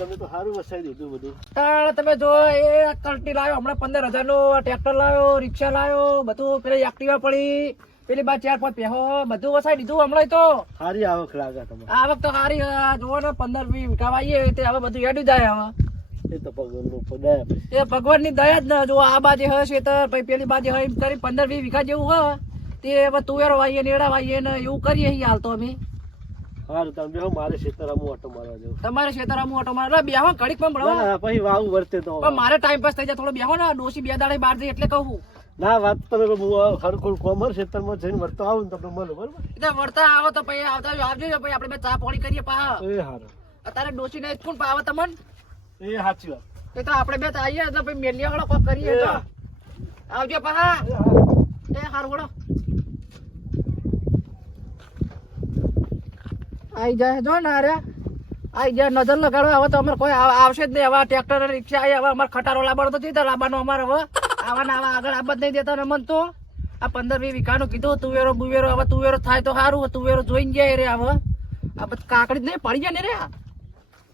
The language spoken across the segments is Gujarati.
તમે તો સારું વસાઈ દીધું બધું. તાણ તમે જો એ કલ્ટી લાવ્યો હમણાં પંદર હજાર નો ટ્રેક્ટર લાવ્યો રિક્ષા લાવ્યો બધું પેલી એક્ટિવા પડી પેલી બાદ ચાર પાંચ પેહો બધું વસાઈ દીધું હમણાં તો. સારી આવક લાગે સારી જુઓ ને પંદર વીસ વીઘા વાઈએ તે હવે બધું હેડ્યું જાય હવે. એ તો ભગવાનની દયા જ ને જો આ બાજુ હોય શેતર પછી પેલી બાજુ હોય કરી પંદર વીસ વીઘા જેવું હોય. તે હવે તુવેરો વાઈએ ને એડા વાઈએ ને એવું કરીએ હાલ તો અમે. સારું તમે બેહો મારે ખેતર ઓટો મારવા જવું તમારે શેતર ઓટો મારે બેહો પણ ભણો ના, ના, પછી વાવું વર્તે તો. પણ મારે ટાઈમ પાસ થઈ જાય થોડો બેહો ના ડોસી બે દાડે જઈ એટલે કહું ના વાત તમે હું હરખું કોમર ખેતરમાં જઈને વર્તો આવું ને તમને મળો બરોબર? એટલે વળતા આવો તો પછી આવતા આવજો પછી આપણે ચા પાણી કરીએ પા એ સારું અત્યારે ડોસી ને કોણ પાવે તમને. એ સાચી વાત. એ તો આપણે બે તો આવીએ એટલે પછી મેલિયા વાળો કોક કરીએ આવજો પા. એ હારું વળો. આઈ જાય જો ને અરે આઈ જાય, નજર લગાડવા હવે તો અમારે કોઈ આવશે જ નહીં. હવે ટ્રેક્ટર, રિક્ષા આવી હવે અમારે ખટારો લાવવાનો તો જીતા લાવવાનો અમારે હવે? આવાના આવા આગળ આબત નહીં દેતા ને મન તો. આ પંદર વીસ વીઘાનું કીધું તુવેરો, બુવેરો, હવે તુવેરો થાય તો સારું તુવેરો જોઈને જાય રે હવે. આ બધ કાકડી જ નહીં, પડી જાય ને રે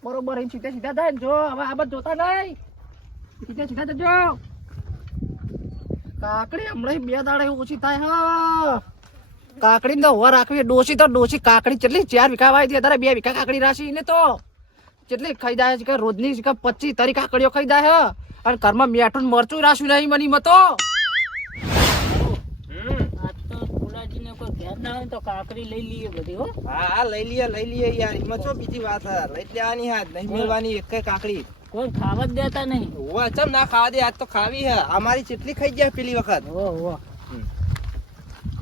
બરોબર અહીં સીધા સીધા થાય ને જો, હવે આ બધ જોતા નહીં. સીધા સીધા જજો કાકડી હમણાં બે દાડે ઓછી થાય, હા. કાકડી તો હોવા રાખવી ડોસી તો ડોસી કાકડી કેટલી ચાર વીઘા વાય હતી તારે બે વીઘા કાકડી રાશી ને તો. કેટલી ખાઈ જાય છે કે રોજની છે કે પચીસ તારી કાકડીઓ ખાઈ જાય હે. અને ઘરમાં મેઠું ને મરચું રાખ્યું નહીં મની મતો. આજ તો ફુલાજીને કોઈ ના હોય તો કાકડી લઈ લઈએ બધી હો. હા હા લઈ લઈએ લઈ લઈએ યાર. એમાં શું બીજી વાત હે લઈ લેવાની હાથ નહીં મેળવાની એક કાકડી. કોઈ ખાવા જ દેતા નહીં. ઓવા ચમ ના ખાવા દે આજ તો ખાવી હે. અમારી ચેટલી ખાઈ ગયા પેલી વખત.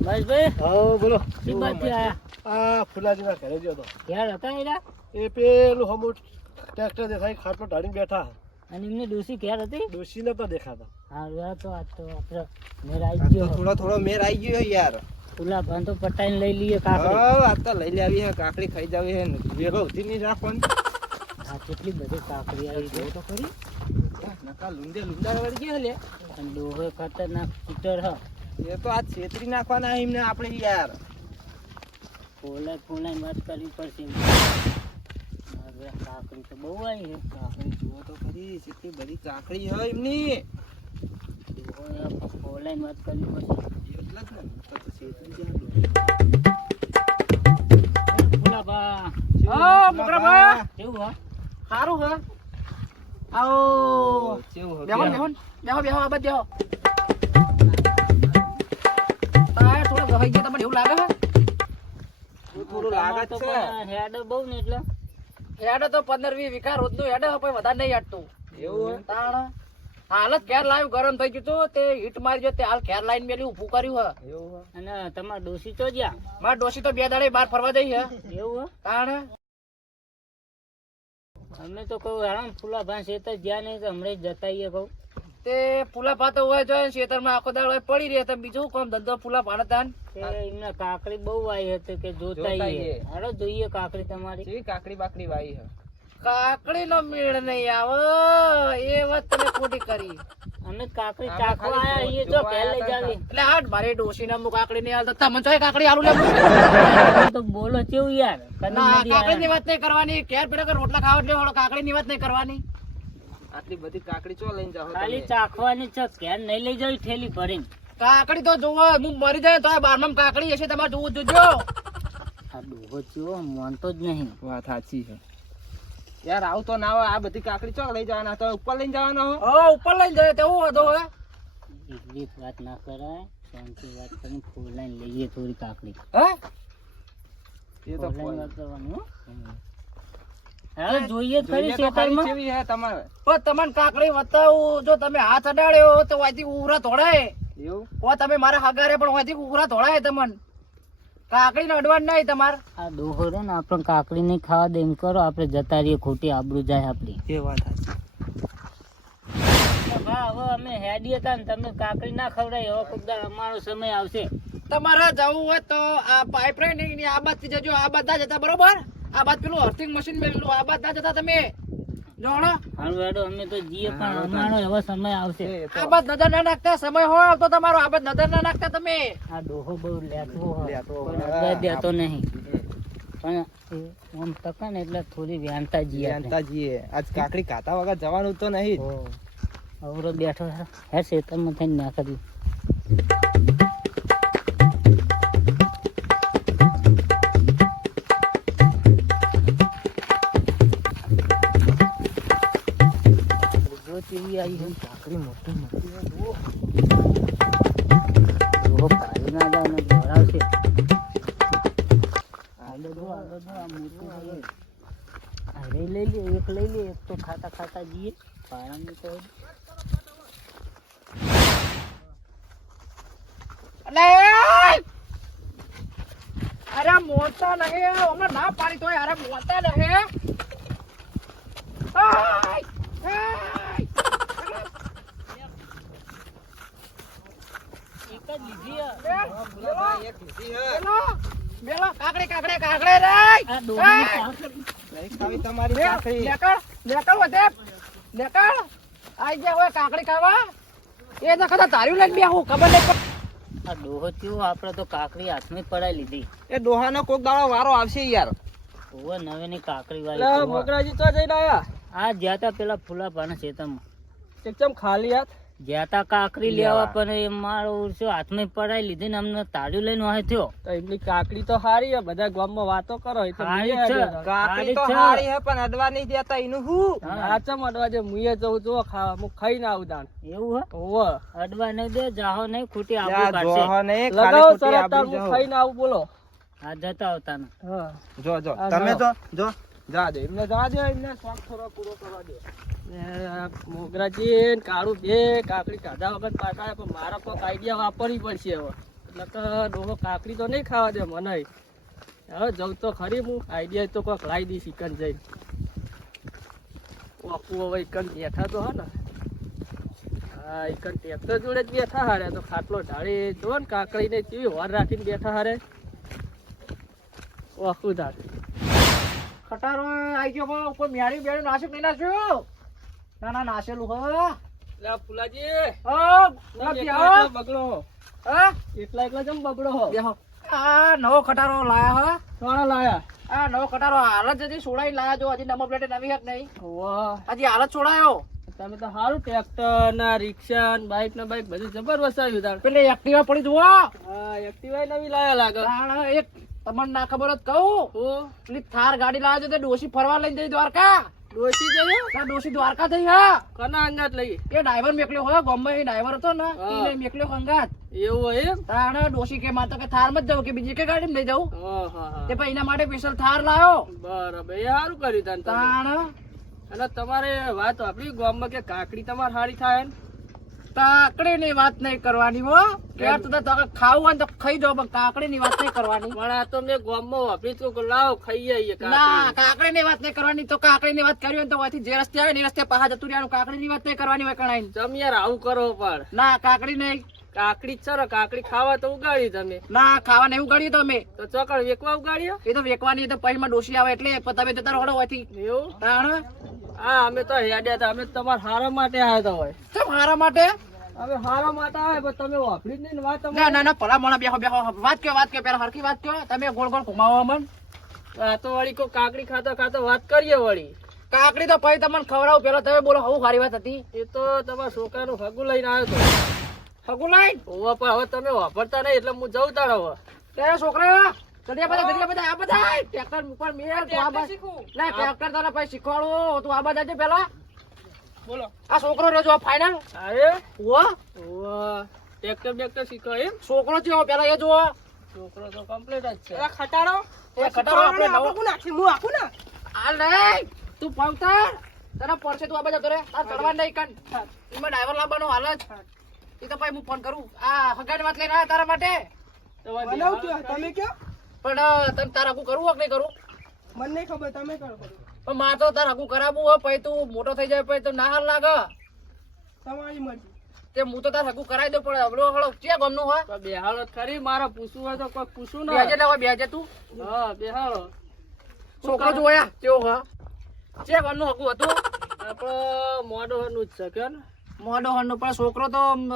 ઓ ભાઈ. હા બોલો. શી બાજુથી આયા. આ ફુલાજીના ઘરે ગયો તો. ઘેર હતા એરા એ પેલું હમું ટ્રેક્ટર દેખાય ખાટલો ઢાળીને બેઠા. અને એમની ડોસી ઘેર હતી? ડોશી નતા દેખાતા. હા આ તો આજ તો આપણે મેર આવી ગયો. થોડો થોડો મેર આવી ગયો યાર. ફુલા ભાન તો પટાઈને લઈ લઈએ કાકડી. હા તો લઈ લેવી હે કાકડી ખાઈ જાવી હે ભેગો ઉધી નહીં રાખવાની. આ કેટલી બધી કાકડી આવી તો ખરી નકા લુંદે લુંડા વળી ગયા લે. અને ડોહે ખતરનાક ચીટર હ. એ તો આ છેતરી નાખવાના એમને આપણે યાર. ફોલાય ફોલાય વાત કરવી પડશે હવે કાકડી તો બહુ આવી છે. કાકડી જુઓ તો ખરી કેટલી બધી કાકડી હોય એમની. ફોલાય વાત કરવી પડશે. એટલે જ ને તો છેતરી જાય. ફુલા હા મોકરાભા કેવું હા? સારું હે? આવો. કેવું બેહો બેહો બેહો બેહો આ બાજુ છે થોડું લાગે જ તો છે. હેડ બહુ ને એટલે. હેડ તો પંદર વીસ વીઘા રોજનું હેડ પણ વધારે નહીં હેડતું. એવું તાણ. હાલ જ ઘેર લાવ્યું ગરમ થઈ ગયું તું તે હીટ મારી તે હાલ ઘેર લાઈન મેલી ઊભું કર્યું હે. એવું અને તમાર ડોસી તો જ્યાં? મારા ડોસી તો બે દાડે બહાર ફરવા જઈ હે. એવું તાણ. અમને અમે તો કહું આરામ ફૂલા ભાંસ એ તો જ્યાં નહીં તો હમણાં જ જતા આવીએ કહું. તે પુલા પાતો હોય જોઈએ ખેતરમાં આખો દાડો પડી રહે તો બીજું કોમ ધંધો પુલા પાડે તાન એમને કાકડી બહુ આવી હતી કે જોતા. હાલો જોઈએ કાકડી તમારી. કેવી કાકડી બાકડી વાઈ હે કાકડી નો મેળ નહીં આવે. એ વાત તમે ખોટી કરી. અમે કાકડી ચાખવા આયા જો- છીએ તો જોવા ઘેર લઈ જાવી. એટલે હાટ મારે ડોશી ના કાકડી નહીં હાલતા તમે ચોય કાકડી આલુ લે તો બોલો કેવું યાર? ના કાકડી ની વાત નહીં કરવાની. કેર પેલા કે રોટલા ખાવા એટલે વાળો કાકડી ની વાત નહીં કરવાની. આટલી બધી કાકડી ચો લઈને જાઓ ખાલી ચાખવાની છે કેન નહીં લઈ જાવી થેલી ભરીને. કાકડી તો જોવો હું મરી જાય તો બારમાં કાકડી હશે તમારે જોવું જોજો આ ડોહો ચેવો માનતો જ નહીં. વાત સાચી છે. યાર આવું તો ના હોય આ બધી કાકડી ચો લઈ જવાના? તો ઉપર લઈને જવાના હો. ઉપર લઈને જાય તેવું હતો હે એકલી વાત ના કરાય શાંતિ વાત કરીને ફૂલાઈને લઈએ થોડી કાકડી. હે? એ તો કોઈ- વાત કરવાની. હવે જોઈએ ખરી ખેતરમાં. કેવી હે તમારે. પણ તમને કાકડી બતાવું જો તમે હાથ અડાડ્યો તો વાયથી ઉરા ધોળાય. એવું? ઓ તમે મારા હગારે પણ વાયથી ઉરા ધોળાય તમને. કાકડી નો અડવાન નહીં તમાર. આ ડોહો ને આપણે કાકડી નહીં ખાવા દે એમ કરો. આપણે જતા રહીએ ખોટી આબરૂ જાય આપણી. એ વાત હા હવે અમે હેડીએ હતા ને તમને કાકડી ના ખવડાય. હવે કોક અમારો સમય આવશે. તમારે જવું હોય તો આ પાઇપલાઇન આ બાજુ જજો. આ બધા જતા બરોબર? આ બાદ પેલું અર્થિંગ મશીન મેલેલું આ બાદ ના જતા તમે. જોણો? હારું હેડો અમે તો જઈએ પણ અમારો હવે સમય આવશે. આ બાદ નજર ના નાખતા સમય હોય તો તમારો. આ બાદ નજર ના નાખતા તમે. આ ડોહો બહુ લેતો હોય. લેતો પણ હોય. અડવા દેતો નહીં. પણ આમ તકે ને એટલે થોડી વ્યાનતા જીએ આજ કાકડી કાતા વગર જવાનું તો નહીં. અવરો બેઠો હે. શેતરમાં થઈને ના કરી છે. આ રે લઈ લે એક લઈ લે એક તો ખાતા ખાતા જઈએ પાણાની તો અરે મોટા નહીં હમણાં ના પાડી તો અરે મોતા નહીં આય! આય! એક જ લીધી. એક લીધી હે. બેલો, બેલો, કાકડી કાકડી કાકડી રે આ ડોહાની કાકડી. તમારી કાકડી લેકર, લેકર વધે. લેકર. આઈ ગયા હોય કાકડી ખાવા એ તો કદાચ તાર્યું લઈને બેહું ખબર નહીં આ ડોહો થયો આપણે તો કાકડી હાથમાં પડાઈ લીધી એ ડોહાનો કોક દાડો વારો આવશે યાર ઓવે નવેની કાકડી વાળી મોગરાજી તો જઈને આયા આ જ્યાં પેલા ફૂલા પાના ખેતરમાં એકદમ ખાલી હાથ જ્યાં તા કાકરી લેવા. પણ એ મારો ઉરસો હાથમાં પડાઈ લીધી ને અમને તાળું લઈને વાય થયો. તો એમની કાકડી તો હારી હે બધા ગામમાં વાતો કરો એ તો હારી મુએ છે. અડ્યો. કાકડી તો હારી હે પણ અડવા નહીં દેતા એનું હું? હા. નાચમ અડવા જે મુયે જવું જો ખાવા હું ખાઈને આવું દાણ. એવું હે? ઓવ અડવા નહીં દે જાહો નહીં ખૂટી આબુ કાઢશે. જોહો ને ખાલી ખોટી આબરૂ જાહો. ખાઈને આવું બોલો. આ જતા આવતા ને જો જો તમે તો જો. જા દે એમને જા એમને શોખ થોડો પૂરો કરવા દે. મોગરાજી કાળું બે કાકડી કાઢા વગર પાકા પણ મારા કોઈક આઈડિયા વાપરવી પડશે હવે. એટલે કે ડોહો કાકડી તો નહીં ખાવા દે મને હવે જઉં તો ખરી, હું આઈડિયા તો કોઈક લાવી દઈશ ચિકન જઈને. ઓપુ હવે ઇકન બેઠા તો હો ને. હા ઇકન ટેક્ટર જોડે જ બેઠા હારે, તો ખાટલો ઢાળી જો ને કાકડીને કેવી હોર રાખીને બેઠા હારે. ઓખું ધાર ખટારો આઈ ગયો કોઈ મ્યારી બેડી નાશે નહીં નાસ્યું? ના ના નાશેલું હ. લા ફુલાજી. નથી આવો બગડો. હા. એટલા એકલા જમ બગડો. હો. આ નવો ખટારો લાયા હ. કોણ લાયા? આ નવો ખટારો હાલ જ હજી છોડાઈ લાયા જો હજી નંબર પ્લેટ નવી હક નહીં. હજી હાલ જ છોડાયો તમે તો સારું ટ્રેક્ટર ના રિક્ષા ને બાઇક ને બાઇક બધું જબરવસ્ત આવ્યું તાર. પેલે એક્ટિવા પડી જુઓ. હા એક્ટિવા નવી લાયા લાગે. એક તમને ના ખબર જ કહું. પેલી થાર ગાડી લાવજો તે ડોશી ફરવા લઈને જઈ દ્વારકા. ડોશી જઈ ત્યાં ડોશી દ્વારકા થઈ હા. કના અંગાત લઈ? એ ડ્રાઈવર મેકલ્યો હોય ગમે એ ડ્રાઈવર હતો ને. એને મેકલ્યો અંગાત. એવું એમ? તાણ ડોશી કે માતો તો કે થારમાં જવું કે બીજી કે ગાડી લઈ જવું તે પછી એના માટે સ્પેશિયલ થાર લાવ્યો બરાબર એ સારું કર્યું તાણે. અને તમારે વાત આપણી ગામમાં કે કાકડી તમારે સારી થાય ને? કાકડી ની વાત નહીં કરવાની હો. કે તું તો ખાવું તો ખાઈ જાવ પણ કાકડી ની વાત નહીં કરવાની. પણ આ તો મેં ગામમાં વાપરી તો લાવ ખાઈ જઈએ ના કાકડી ની વાત નહીં કરવાની. તો કાકડી ની વાત કરવી હોય ને તો વાથી જે રસ્તે આવે ને રસ્તે પહા જતું રહેવાનું. કાકડી ની વાત નહીં કરવાની હોય કણાઈ તમે યાર આવું કરો પણ. ના કાકડી નહીં કાકડી ને કાકડી ખાવા તો ઉગાડી તમે. ના ખાવા એવું ઉગાડી તો અમે તો ચોકડ વેકવા ઉગાડ્યો? એ તો વેકવાની તો પૈમાં ડોસી આવે એટલે તમે જતા રહો હોયથી એવું? તાણ હા. અમે તો હેડ્યા હતા અમે તમારા હારા માટે આવ્યા હોય. ચમ હારા માટે? અમે હારા માટે આવે પણ તમે વાપરી જ નહીં વાત ના ના ના ભલા મોણા બેહો બેહો વાત કે વાત કે પેલા હરખી વાત કે તમે ગોળ ગોળ ઘુમાવો મન આ તો વળી કોઈ કાકડી ખાતા ખાતા વાત કરીએ વળી. કાકડી તો પછી તમને ખવડાવું પેલા તમે બોલો હું સારી વાત હતી. એ તો તમારા છોકરાનું હગું લઈને આવ્યો હતો હગું લાઈન? હોવા પણ હવે તમે વાપરતા નહીં એટલે હું જઉં તાર હવે. તે છોકરા ગડિયા બધા ગડિયા બધા આ બધા ટ્રેક્ટર ઉપર મેલ તું આ ના ટ્રેક્ટર તને પછી શીખવાડો. તું આ બધા જે પેલા? બોલો. આ છોકરો રહ્યો જો ફાઈનલ અરે. ઓ ઓ ટ્રેક્ટર બેક્ટર શીખો એમ? છોકરો છે પેલા એ જુઓ. છોકરો તો કમ્પ્લીટ જ છે. ખટાડો એ ખટાડો આપણે નવો હું આખું ને? આ લે તું પંક્તર તને પડશે તું આ બધા તો રે તાર ચડવા નહીં કન. એમાં ડ્રાઈવર લાવવાનો હાલ જ. એ તો પછી હું ફોન કરું. આ હગાડ વાત લઈને આવ્યા તારા માટે? તમે કયો? પણ તને તાર હગું કરવું હોય કે નહીં કરું? મને નહીં ખબર તમે કરો. પણ મારે તો તારા હું કરાવવું હોય પછી તું મોટો થઈ જાય પછી તો ના હાલ લાગે. તમારી મરજી. તે હું તો તાર હગું કરાવી દઉં પણ હવડો હળો ક્યાં ગમનું હોય? બેહાડો ખરી મારે પૂછવું હોય તો કોઈ પૂછું ના તું. હા બેહાડો. છોકરો જોયા કેવો હા જે ગમનું હગું હતું? આપણો મોડો નું જ છે કે ને મોડો હણનો પણ છોકરો તો અમ,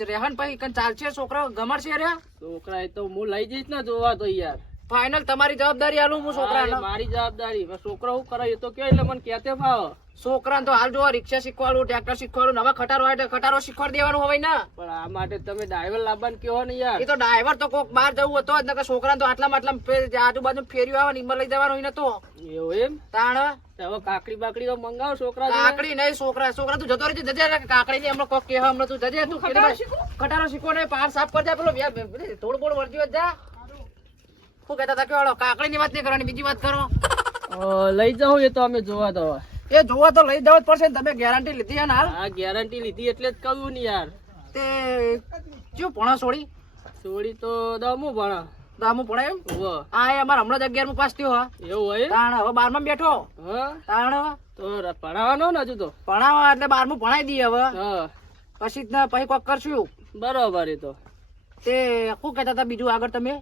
રહેણ પછી ચાલશે છોકરો? ગમડશે રે? છોકરા એ તો હું લઈ જઈશ ને જોવા તો યાર. ફાઇનલ તમારી જવાબદારી આલું હું હા, છોકરાને. મારી જવાબદારી. હવે છોકરો શું કરે એ તો કે એટલે મને કહેતે ફાવ છોકરાને તો હાલ જો રિક્ષા શીખવાડું ટ્રેક્ટર શીખવાડું નવા ખટારો હોય ખટારો શીખવાડી દેવાનું હોય ને. પણ આ માટે તમે ડ્રાઈવર લાવવાનું કહો ને યાર. એ તો ડ્રાઈવર તો કોક બહાર જવું હતો જ નકર છોકરાને તો આટલા માટલા આજુબાજુ ફેર્યું આવે ને લઈ જવાનું હોય ને તો. એવું એમ? તાણ? હવે કાકડી બાકડી મંગાવો છોકરા. કાકડી નહીં છોકરા છોકરા તું જતો રહેજે જજે કાકડી ની હમણાં કોક કહેવા હમણાં તું જજે તું ખટારો શીખો? ને પાર સાફ કરજે પેલો થોડું બોડ વળજી જા. શું કહેતા હતા કે વાળો કાકડી ની વાત નહીં કરવાની બીજી વાત કરો. લઈ જાઉં એ તો અમે જોવા તો એ જોવા તો લઈ જવું જ પડશે ને તમે ગેરંટી લીધી ને આ ગેરંટી લીધી એટલે જ કહ્યું ને યાર. તે શું ભણો છોડી સોડી તો દમું ભણા. દામુ પડે એમ? હા એ અમારે હમણાં જ અગિયારમું પાસ થયો હા. એવું હોય તાણ હવે બારમાં બેઠો. હા? તાણ તો ભણાવવાનો ને હજુ તો? ભણાવવા એટલે બારમું ભણાવી દઈએ હવે. હા. પછી પછી કોક કરશું. બરોબર એ તો. તે શું કહેતા હતા બીજું આગળ તમે?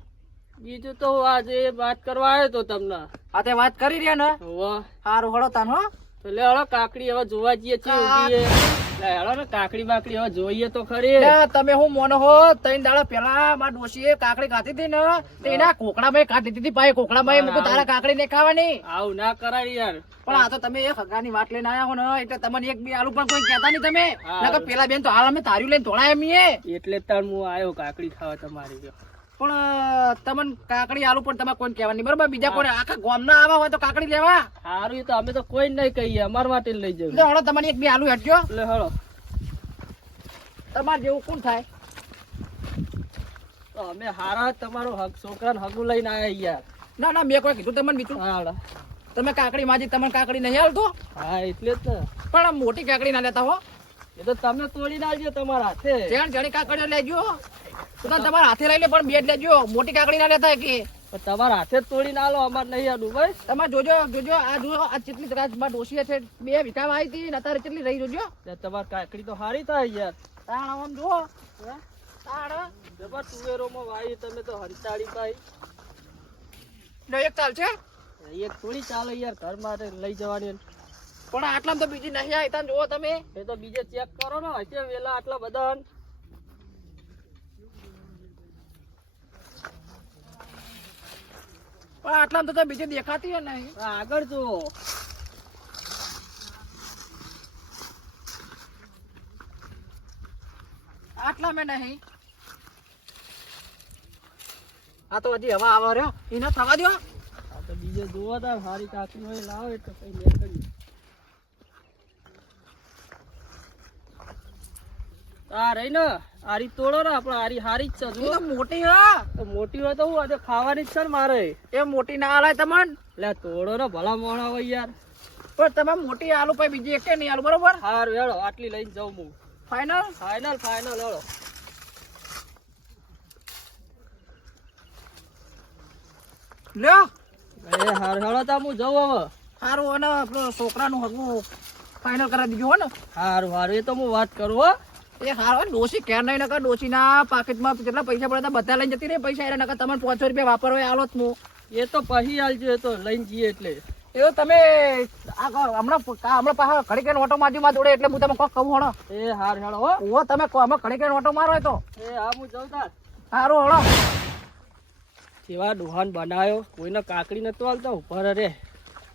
બીજું તો આજે વાત કરવા આવ્યો તો તમને. આ તે વાત કરી રહ્યા ને? સારું હળો તાન હો. તો લે હળો કાકડી હવે જોવા જઈએ છીએ. લે હળો ને કાકડી બાકડી હવે જોઈએ તો ખરી. તમે હું મોનો હો ત્રણ દાડા પેલા માર ડોશીએ કાકડી ખાધી હતી ને તે એના કોકડામાં કાઢી દીધી ભાઈ કોકડા માં મૂકું તારા કાકડી ને ખાવાની. આવું ના કરાય યાર. પણ આ તો તમે એક હગાની વાત લઈને આયા હો ને એટલે તમને એક બી આલુ પણ કોઈ કહેતા નહીં તમે. નકર પેલા બેન તો હાલ અમે તાર્યું લઈને ધોળાય એમ એટલે તાર હું આવ્યો કાકડી ખાવા તમારી જો. પણ તમને કાકડી આલુ પણ તમે કોઈ નહીં. બરોબર? બીજા કોઈ આખા ગામના આવા હોય તો કાકડી લેવા. સારું તો અમે તો કોઈ નહીં કહીએ. અમારા માટે લઈ જવું. હળો તમને એક બે આલુ હેઠજો એટલે હળો. તમારે જેવું કોણ થાય? તો અમે હારા તમારો હક છોકરાને હગું લઈને આવ્યા યાર. ના ના મેં કોઈ કીધું તમને બીજું. હા. તમે કાકડી માજી તમને કાકડી નહીં આવતો હા એટલે જ પણ મોટી કાકડી ના લેતા હો. એ તો તમે તોડી નાખજો તમારા હાથે. જેણ જણી કાકડીઓ લેજો. તમારા હાથે લઈ લે પણ બેટ લેજો મોટી કાકડી ના લેતા કે તમારા હાથે તોડી ના લો અમાર નહીં આડું ભાઈ. તમે જોજો જોજો આ જો આ ચેટલી ત્રાસમાં ડોસી છે. બે વિકાવ આવી હતી ને અત્યારે કેટલી રહી જોજો. તમારી કાકડી તો સારી થાય યાર. તાણ આમ જુઓ. તાણ. જબર તુવેરોમાં વાવી તમે તો હંતાડી ભાઈ. નો એક ચાલ છે. એક થોડી ચાલે યાર ઘર માટે લઈ જવાની. પણ આટલામાં તો બીજી નહીં આવી જુઓ તમે. એ તો બીજે ચેક કરો ને હશે વેલા આટલા બધા પણ આટલામાં તો તો બીજી દેખાતી હોય નહીં. આગળ જો આટલા મેં નહીં. આ તો હજી હવા આવા રહ્યો. એને થવા દો આ તો બીજે જોવા તા સારી કાકી હોય લાવો એટલે કઈ લે કરી આ રહી ને આરી તોડો ને આપણે આરી હારી જ છે તો મોટી હા. તો મોટી હોય તો હું આજે ખાવાની જ છે ને મારે. એ મોટી ના આલાય તમને. લે તોડો ને ભલા મોણા હોય યાર. પણ તમે મોટી આલુ પછી બીજી એકે નહીં આલુ બરોબર? હાર વેળો આટલી લઈને જાઉં હું. ફાઈનલ ફાઇનલ ફાઇનલ હેળો લ્યો એ હાર હેળો તા હું જાઉં હવે. સારું અને આપણો છોકરાનું હગું ફાઈનલ કરાવી દીધું હો ને. હારું હારું એ તો હું વાત કરું હો. એ હારો ડોસી કેર નહીં નકર ડોસીના પાકેટમાં કેટલા પૈસા પડ્યા બધા લઈને જતી રહી પૈસા એના નકર તમારે પાંચસો રૂપિયા વાપરવા આલો હું. એ તો પછી આલજો એ તો લઈને જઈએ એટલે. એ તો તમે આ હમણાં હમણાં પાછા ઘડી કરીને ઓટો મારી દોડે એટલે હું તમે કોક કહું હણો. એ હાર હેળો હો. ઓ તમે હમણાં ઘડી કરીને ઓટો મારો તો. એ હા હું જઉં તાર. સારું હળો કેવા ડુહાન બનાવ્યો કોઈને કાકડી નતો હાલતો ઉપર રે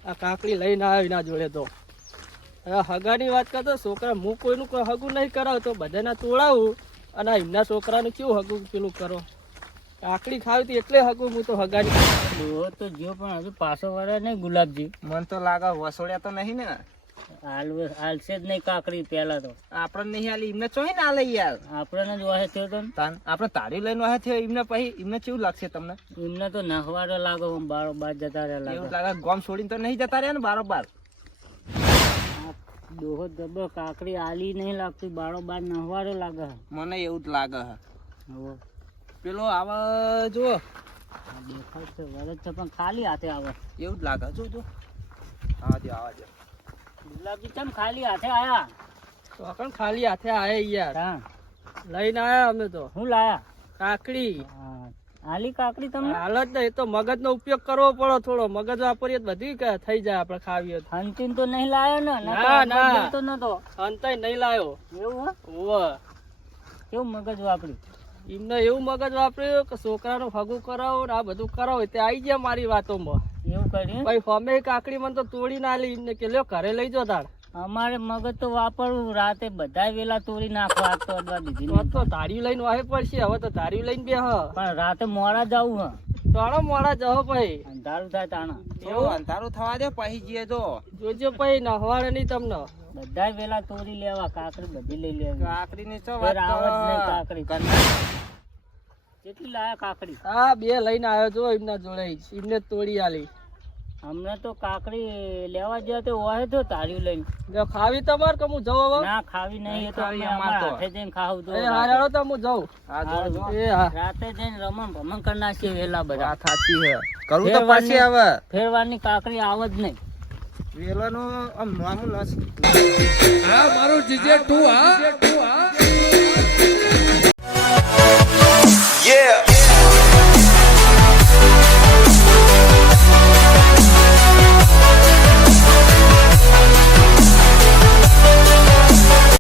આ કાકડી લઈને આવ્યો એના જોડે તો. હગાની વાત કરતો છોકરા હું કોઈનું કોઈ હગું નહીં કરાવતો બધાના તોડાવું અને આ એમના છોકરાનું કેવું હગું પેલું કરો? કાકડી ખાવી હતી એટલે હગું હું તો હગાની ડોહો તો જો પણ હજુ પાછો વળે નહીં ગુલાબજી. મન તો લાગે વસોડ્યા તો નહીં ને. હાલ હાલશે જ નહીં કાકડી પહેલા તો. આપણે નહીં હાલી એમને ચોઈ ના લઈ યાર. આપણને જ વાહે થયો તો આપણે તારી લઈને વાહે થયો એમને પછી એમને કેવું લાગશે તમને? એમને તો નહવાડો લાગો બારો બાર જતા રહ્યા લાગે. લાગે ગોમ છોડીને તો નહીં જતા રહ્યા ને બારોબાર? આ ડોહો દબો કાકડી આલી નહીં લાગતી બાળો બાર નહવારો લાગે. મને એવું જ લાગે હે. પેલો આવા જો દેખાય છે વરસ છે પણ ખાલી હાથે આવે. એવું જ લાગે. જો જો. હા જો આવા જો. ગુલાબજી કેમ ખાલી હાથે આયા? તો ખાલી હાથે આયા યાર. હા. લઈને આયા અમે તો. શું લાયા? કાકડી. હા. આલી કાકડી તમને? હાલત ને એ તો મગજનો ઉપયોગ કરવો પડો થોડો. મગજ વાપરીએ તો બધી થઈ જાય આપણે ખાવીએ હંતીન તો નહીં લાયો ને ના, ના. તો નતો. અંતય નહીં લાયો. એવું હે? કેવું મગજ વાપર્યું? એમને એવું મગજ વાપર્યું કે છોકરાનું ફગું કરાવો ને આ બધું કરાવો તે આવી ગયા મારી વાતોમાં. એવું કર્યું? ભાઈ હમે કાકડી મને તો તોડી ના લી એમને કે લ્યો ઘરે લઈ જો તાર અમારે મગજ તો વાપરવું રાતે બધા વેલા તોડી નાખવા તો અડવા દીધી તો. ધાર્યું લઈને વાહે પડશે હવે તો ધાર્યું લઈને બે પણ રાતે મોડા જવું હા. તાણો મોડા જહો ભાઈ. અંધારું થાય તાણા. એવું? અંધારું થવા દે પછી જઈએ તો જોજો પછી નહવાડે નહીં તમને. બધા વેલા તોડી લેવા કાકડી બધી લઈ લેવા. કાકડી ની તો વાત કાકડી. કેટલી લાયા કાકડી? હા બે લઈને આવ્યો જો એમના જોડે. એમને તોડી આલી. અમને તો કાકડી લેવા જ્યાં તો હોય તો તારી લઈ જો ખાવી તમાર કે હું જવ ના ખાવી નહીં એ તો અમે અમાર હાથે જઈને ખાવ તો એ હારાળો તો હું જવ એ રાતે જઈને રમણ ભમણ કરના નાખીએ વેલા બધા. થાતી હે કરું તો પાછી આવે ફેરવાની કાકડી આવે જ નહીં. વેલાનો આમ નામું નથી હા મારું જીજે ટુ હા. ટુ હા. Yeah.